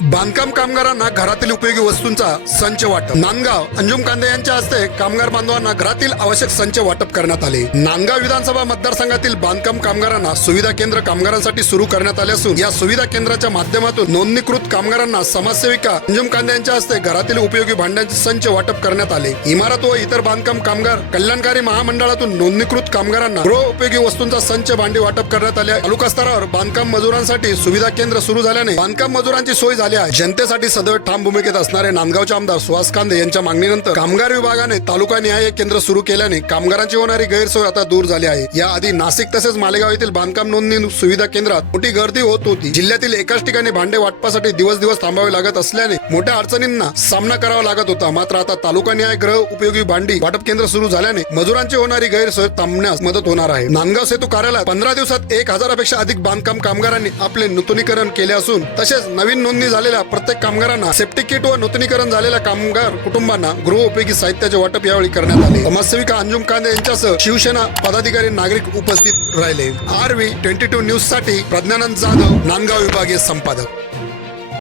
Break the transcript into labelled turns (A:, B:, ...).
A: बांधकाम कामगारांना घरातील उपयोगी वस्तूंचा संच वाटप. नांदगाव अंजुम कांदे यांच्या हस्ते कामगार बांधवांना घरातील आवश्यक संच वाटप करण्यात आले. नांदगाव विधानसभा मतदारसंघातील बांधकाम कामगारांना सुविधा केंद्र कामगारांसाठी सुरू करण्यात आले असून या सुविधा केंद्राच्या माध्यमातून नोंदणीकृत कामगारांना समाजसेविका अंजुम कांदे यांच्या हस्ते घरातील उपयोगी भांड्यांचे संच वाटप करण्यात आले. इमारत व इतर बांधकाम कामगार कल्याणकारी महामंडळातून नोंदणीकृत कामगारांना गृह उपयोगी वस्तूंचा संच भांडी वाटप करण्यात आले. तालुका स्तरावर बांधकाम मजुरांसाठी सुविधा केंद्र सुरू झाल्याने बांधकाम मजुरांची सोय झाली आहे जनतेसाठी सदैव ठाम भूमिकेत असणारे नांदगावचे आमदार सुहास कांदे यांच्या मागणीनंतर कामगार विभागाने तालुका न्याय केंद्र सुरू केल्याने कामगारांची होणारी गैरसोय आता दूर झाली आहे. याआधी नाशिक तसेच मालेगाव येथील बांधकाम नोंदणी सुविधा केंद्रात मोठी गर्दी होत होती. जिल्ह्यातील एकाच ठिकाणी भांडे वाटपासाठी दिवस दिवस थांबावे लागत असल्याने मोठ्या अडचणींना सामना करावा लागत होता. मात्र आता तालुका न्याय ग्रह उपयोगी भांडी वाटप केंद्र सुरू झाल्याने मजुरांची होणारी गैरसोय थांबण्यास मदत होणार आहे. नांदगाव सेतू कार्यालयात पंधरा दिवसात एक हजारापेक्षा अधिक बांधकाम कामगारांनी आपले नूतनीकरण केले असून तसेच नवीन नोंदणी झालेल्या प्रत्येक कामगारांना सेफ्टी किट व नूतनीकरण झालेल्या कामगार कुटुंबांना गृह उपयोगी साहित्याचे वाटप यावेळी करण्यात आले. समाजसेविका अंजुम कांदे यांच्यासह शिवसेना पदाधिकारी नागरिक उपस्थित राहिले. आर व्ही ट्वेंटी टू न्यूजसाठी प्रज्ञानंद जाधव नांदगाव विभागीय संपादक.